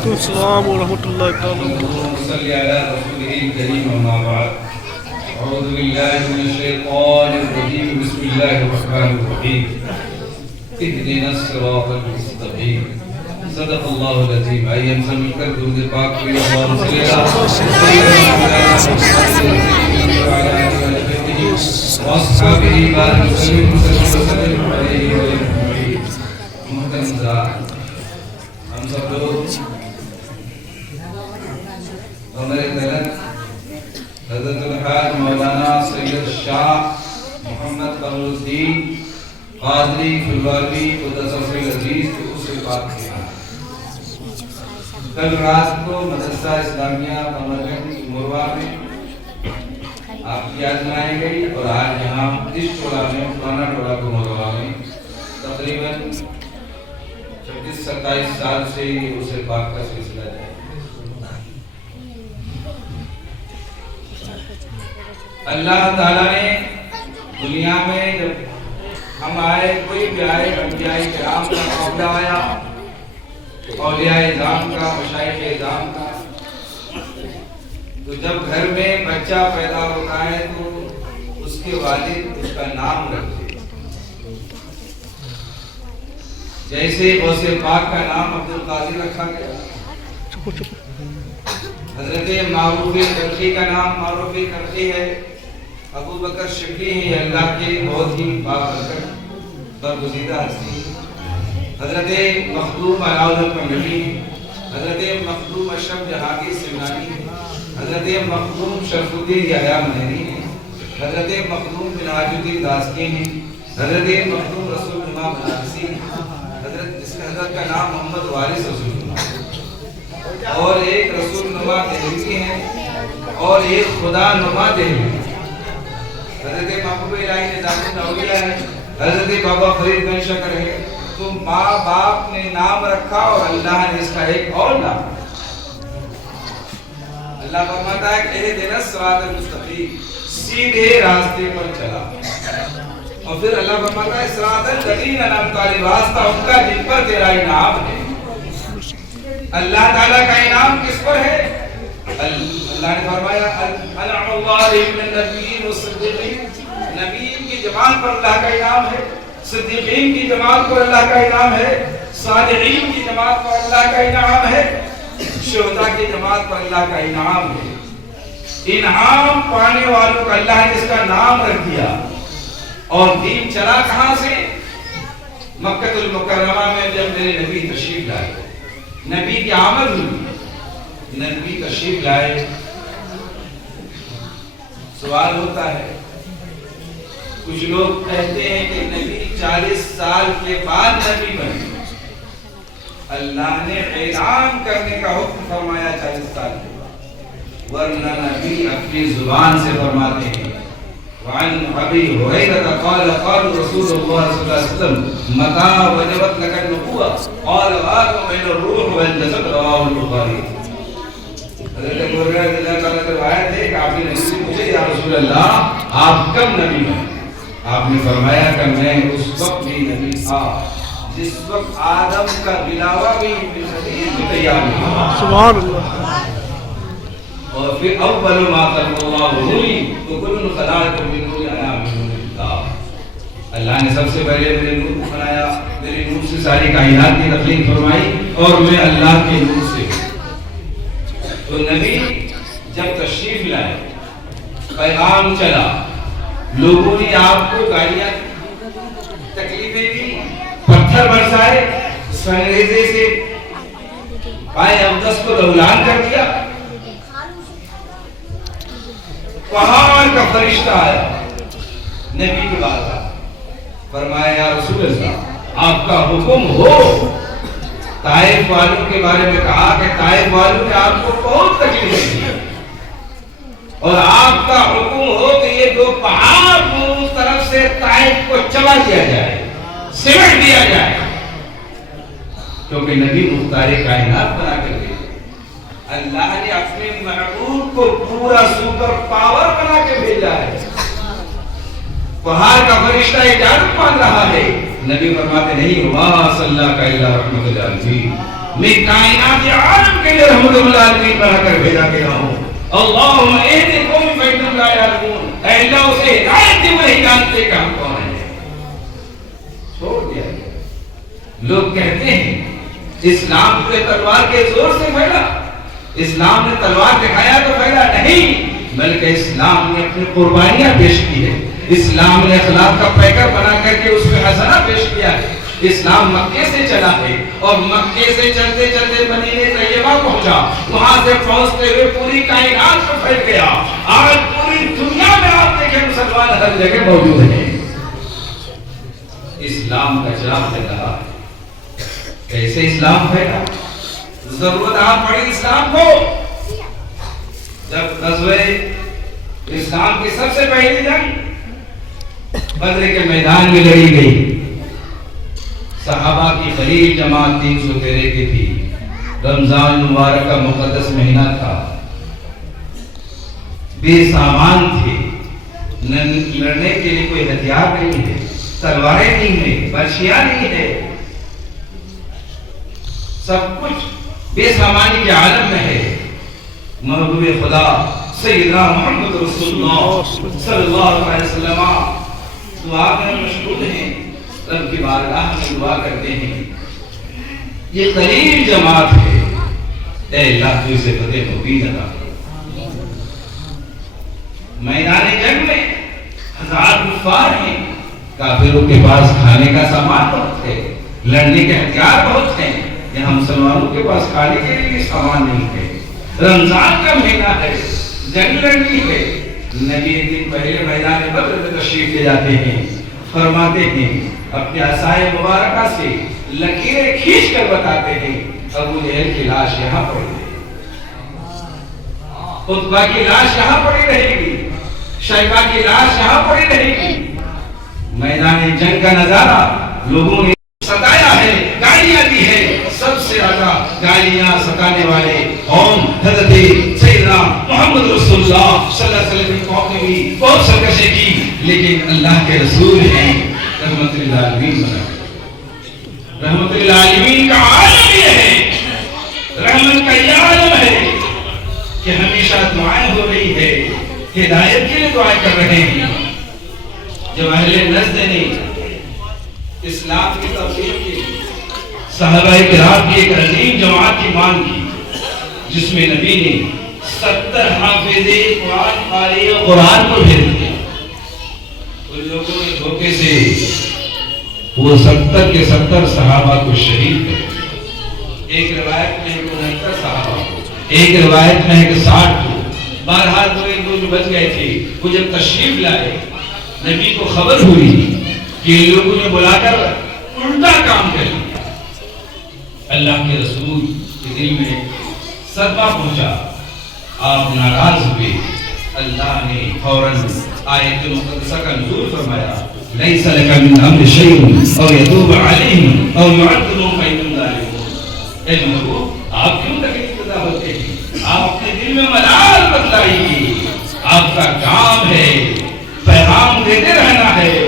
وعلیکم السلام ورحمۃ اللہ تعالیٰ وبرکاتہ. صلی علی رسولہ الکریم اما بعد اعوذ باللہ من الشیطان الرجیم بسم اللہ الرحمن الرحیم اهدنا الصراط المستقیم صدق اللہ العظیم. آئیے ہم سب مل کر درود پاک پڑھیں. اللہم صلی علی واصحابہ بارک وسلم علیہ وسلم. محترم حضرات، ہم سب لوگ ہمارے طلب حضرت الحاج مولانا سید شاہ محمد قمر الدین قادری فلواری قدس سرور عزیز کے اسرے پاک کے ہیں. کل رات کو مدرسہ اسلامیہ قمرگنج مروا میں آپ کی یاد منائی گئی اور آج یہاں اس ٹولہ میں پرانا ٹولہ کو مروا میں تقریباً 26-27 سال سے اسرے پاک کا سلسلہ ہے. اللہ تعالیٰ نے دنیا میں جب ہم آئے، کوئی بھی آئے، انبیاء کرام کا معاملہ آیا، اولیاء اعظام کا، مشائخ اعظام کا، تو جب گھر میں بچہ پیدا ہوتا ہے تو اس کے والد اس کا نام رکھتے ہیں. جیسے غوث پاک کا نام عبد القادر رکھا گیا، حضرت معروف کرخی کا نام معروف کرخی ہے. ابو بکر شبلی ہیں، اللہ کے بہت ہی بابرکت برگزیدہ ہستی. حضرت مخدوم علاؤالحق قمری ہیں، حضرت مخدوم اشرف جہانگیر سمنانی ہیں، حضرت مخدوم شرف الدین یحییٰ منیری ہیں، حضرت مخدوم منہاج الدین داستی ہیں، حضرت مخدوم رسول نما بنارسی ہیں، حضرت کا نام محمد وارث رسول نما، اور ایک رسول نما دہلوی ہیں اور ایک خدا نما دہلوی. حضرت محبوب الہی نظام الاولیاء ہے، حضرت بابا فرید گنج شکر ہے. تو ماں باپ نے نام رکھا اور اللہ نے اس کا ایک اور نام. اللہ فرماتا ہے کہ اہدنا الصراط المستقیم، سیدھے راستے پر چلا. اور پھر اللہ فرماتا ہے صراط الذین انعمت علیہم، راستہ ان کا جن پر تیرا انعام ہے. اللہ تعالیٰ کا انعام کس پر ہے؟ اللہ نے فرمایا انعم اللہ علیہم من النبیین والصدیقین، نبیین کی جماعت پر اللہ کا انعام ہے، صدیقین کی جماعت پر اللہ کا انعام ہے، صالحین کی جماعت پر اللہ کا انعام ہے، شہداء کی جماعت پر اللہ کا انعام ہے. انعام پانے والوں کا اللہ نے اس کا نام رکھ دیا. اور دین چلا کہاں سے؟ مکہ المکرمہ میں جب میرے نبی تشریف لائے، نبی کی آمد ہوئی، نبی تشریف لائے. سوال ہوتا ہے، کچھ لوگ کہتے ہیں کہ نبی 40 سال کے بعد نبی بنے. اللہ نے اعلان کرنے کا حکم فرمایا 40 سال کے بعد، ورنہ نبی اپنی زبان سے فرماتے ہیں. وعن ابي هريره قال قال رسول الله صلى الله عليه وسلم متى وجبت لك النبوة قال وآدم بين الروح والجسد رواه البخاري. حضرت ابو ہریرہ رضی اللہ عنہ سے روایت ہے کہ آپ نے نبی سے پوچھا یا رسول اللہ آپ کب نبی بنے؟ آپ نے فرمایا کہ میں اس وقت بھی نبی تھا جس وقت آدم کا بلاوا بھی تیار ہوا. سبحان اللہ. اور پھر اول ما خلق اللہ نوری تو کل خلائق من نور انا من نور اللہ. اللہ نے سب سے پہلے میرے نور کو بنایا، میرے نور سے ساری کائنات کی تخلیق فرمائی اور میں اللہ کے نور سے. تو نبی جب تشریف لائے، پیغام چلا، لوگوں نے آپ کو گالیاں تکلیفیں دی، پتھر برسائے، سنگریزے سے پائے اقدس کو لولان کر دیا. پہاڑ کا فرشتہ آیا نبی کے بعد، فرمایا یا رسول اللہ آپ کا حکم ہو. طائف والوں کے بارے میں کہا کہ طائف والوں نے آپ کو بہت تکلیف دی اور آپ کا حکم ہو کہ یہ 2 پہاڑ دونوں طرف سے طائف کو چلا دیا جائے، سمٹ دیا جائے، کیونکہ نبی مختار کائنات بنا کر دے. اللہ نے اپنے محبوب کو پورا سپر پاور بنا کے بھیجا ہے. پہاڑ کا فرشتہ اجازت مانگ رہا ہے، نبی فرماتے نہیں وما صلی اللہ کا الا رحمت للعالمین، میں کائنات عالم کے لیے رحمت للعالمین بنا کر بھیجا گیا ہوں. اللہم اہد قوم فإنہم لا یعلمون. اے اللہ اسے ہدایت دی وہ نہیں جانتے کہ ہم کون ہیں. چھوڑ دیا گیا. لوگ کہتے ہیں اسلام پورے تلوار کے زور سے پھیلا. اسلام نے تلوار دکھایا تو پھیلا نہیں، بلکہ اسلام نے اپنی قربانیاں پیش کی ہے. اسلام نے اخلاق کا پیکر بنا کر کے اس پہ حسنہ پیش کیا ہے. اسلام مکے سے چلا ہے اور مکے سے چلتے چلتے مدینہ طیبہ پہنچا، وہاں سے پہنچتے ہوئے پوری کائنات میں پھیل گیا. آج پوری دنیا میں آپ دیکھیں مسلمان ہر جگہ موجود ہیں. اسلام کا چراغ لگا. کیسے اسلام پھیلا؟ ضرورت آپ پڑی اسلام کو. جب غزوہ اسلام کی سب سے پہلی جنگ بدر کے میدان میں لڑی گئی، صحابہ کی قلیل جماعت 313 کی تھی. رمضان مبارک کا مقدس مہینہ تھا. بے سامان تھے، لڑنے کے لیے کوئی ہتھیار نہیں ہے، تلواریں نہیں ہیں، برچیاں نہیں ہے، سب کچھ بے سامانی کے عالم میں ہے. محبوب خدا سیدنا محمد رسول اللہ صلی اللہ علیہ وسلم دعا میں مشغول ہیں، رب کی بارگاہ میں دعا کرتے ہیں. یہ قلیل جماعت ہے، اے اللہ تو اسے فتح مبین عطا کر. میدان جنگ میں ہزار کفار ہیں، کافروں کے پاس کھانے کا سامان بہت ہے، لڑنے کے ہتھیار بہت ہیں. یہاں مسلمانوں کے پاس کھانے کے لیے سامان نہیں ہے. رمضان کا مہینہ ہے، جنگ لڑنی ہے. نبی ایک دن پہلے میدان بدر میں تشریف لے جاتے ہیں. فرماتے ہیں اپنے عصائے مبارکہ سے لکیریں کھینچ کر بتاتے ہیں ابو جہل کی لاش یہاں پڑی ہے، عتبہ کی لاش یہاں پڑی رہے گی، شیبہ کی لاش یہاں پڑی رہے گی. میدان جنگ کا نظارہ لوگوں نے ستایا ہے، گالیاں دی ہے. سب سے زیادہ گالیاں ستانے والے قوم حضرت سیدنا محمد رسول اللہ صلی اللہ علیہ وسلم کی قوم نے بھی بہت سرکشی کی، لیکن اللہ کے رسول ہیں رحمت للعالمین بنا. رحمت للعالمین کا عالم یہ ہے، رحمت کا یہ عالم ہے کہ ہمیشہ دعائیں ہو رہی ہے، ہدایت کے لیے دعائیں کر رہے ہیں. جب اہل نجد نے اسلام کی تبلیغ کی، صحابہ کرام کی ایک عظیم جماعت کی مانگ کی، جس میں نبی نے 70 حافظ قرآن قاری قرآن کو بھیج دیا. ان لوگوں نے دھوکے سے وہ 70 کے 70 صحابہ کو شہید کر دیا. ایک روایت میں 69 صحابہ کو، ایک روایت میں 60 کو. بہرحال دو جو بچ گئے تھے وہ جب تشریف لائے، نبی کو خبر ہوئی کہ ان لوگوں نے بلا کر الٹا کام کر لیا. اللہ کے رسول کے دل میں صدمہ پہنچا، آپ ناراض ہوئے. اللہ نے فوراً آیت مقدسہ کا نزول فرمایا، لیس لک من امر شیء او یتوب علیہم او یعذبہم فإنہم ظالمون. اے محبوب، آپ کیوں تکلیف زدہ ہوتے ہیں؟ آپ اپنے دل میں ملال بتلائیے. آپ کا کام ہے پیغام دیتے رہنا ہے.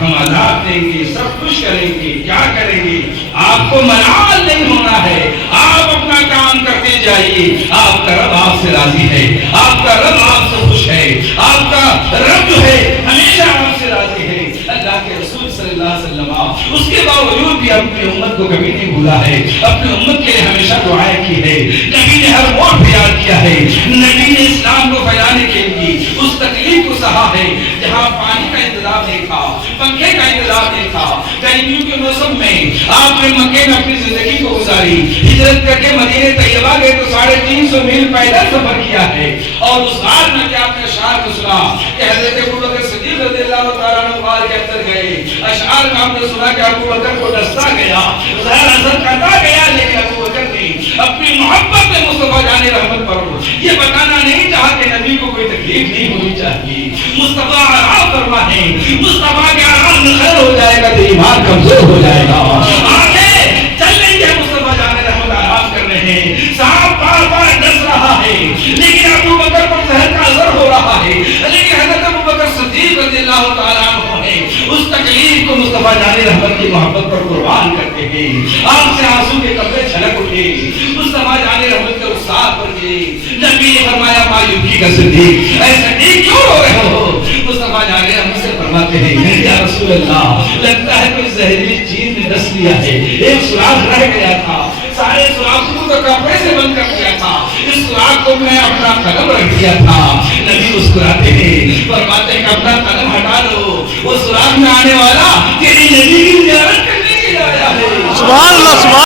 ہم عذاب دیں گے، سب کچھ کریں گے، کیا کریں گے؟ آپ کو ملال نہیں ہونا ہے. آپ اپنا کام کرتے جائیے. آپ کا رب آپ سے راضی ہے، آپ کا رب آپ سے خوش ہے، آپ کا رب جو ہے ہمیشہ آپ سے راضی ہے. اللہ کے رسول صلی اللہ علیہ وسلم اس کے باوجود بھی اپنی امت کو کبھی نہیں بھولا ہے، اپنی امت کے لیے ہمیشہ دعائیں کی ہے. نبی نے ہر موڑ پہ یاد کیا ہے. نبی نے اسلام کو پھیلانے کے لیے اس تکلیف کو سہا ہے جہاں پانی کا انتظام نہیں تھا، پنکھے کا انتظام نہیں تھا. گرمیوں کے موسم میں آپ نے مکے میں اپنی زندگی کو گزاری. ہجرت کر کے مدینہ طیبہ گئے تو 350 میل پیدل سفر کیا ہے. اور اس غار میں کیا آپ نے اشعار کو سنا کہ حضرت ابوبکر صدیق رضی اللہ تعالیٰ عنہ غار کے اندر گئے. اشعار میں آپ نے سنا کہ ابوبکر کو ڈستا گیا، ظاہر اثر کرتا گیا، لیکن ابوبکر نے اپنی محبت میں مصطفیٰ جان رحمت پر یہ بتانا نہیں چاہا کہ نبی کو کوئی تکلیف نہیں ہونی چاہیے. مصطفیٰ آرام فرماتے ہیں، مصطفیٰ کے آرام میں خیر ہو جائے گا تو ایمان کمزور ہو جائے گا. آگے چل رہی ہے، مصطفیٰ جان رحمت آرام کر رہے ہیں. صاحب بار بار ڈس رہا ہے، لیکن ابوبکر پر زہر کا اثر ہو رہا ہے. لیکن حضرت ابوبکر صدیق رضی اللہ تعالیٰ عنہ نے اس تکلیف کو مصطفیٰ مصطفیٰ جان رحمت کی محبت پر قربان کرتے ہیں. آنکھ سے آنسو کے قطرے چھلک اٹھے, مصطفیٰ جان رحمت کے رخسار پر گرے. نبی نے فرمایا مایوبی کا صدیق, اے صدیق کیوں رو رہے ہو؟ مصطفیٰ جان رحمت سے فرماتے ہیں یا رسول اللہ, لگتا ہے کوئی زہریلی چیز نے ڈس لیا ہے. ایک سوراخ رہ گیا تھا, سارے سوراخوں کو کپڑے سے بند کر دیا تھا, اس سوراخ کو میں اپنا قلم رکھ دیا تھا. نبی مسکراتے ہیں, فرماتے ہیں کہ اپنا قلم ہٹا لو, وہ سوراخ میں آنے والا تیری نبی کی زیارت کرنے کے لیے آیا ہے. سبحان اللہ, سبحان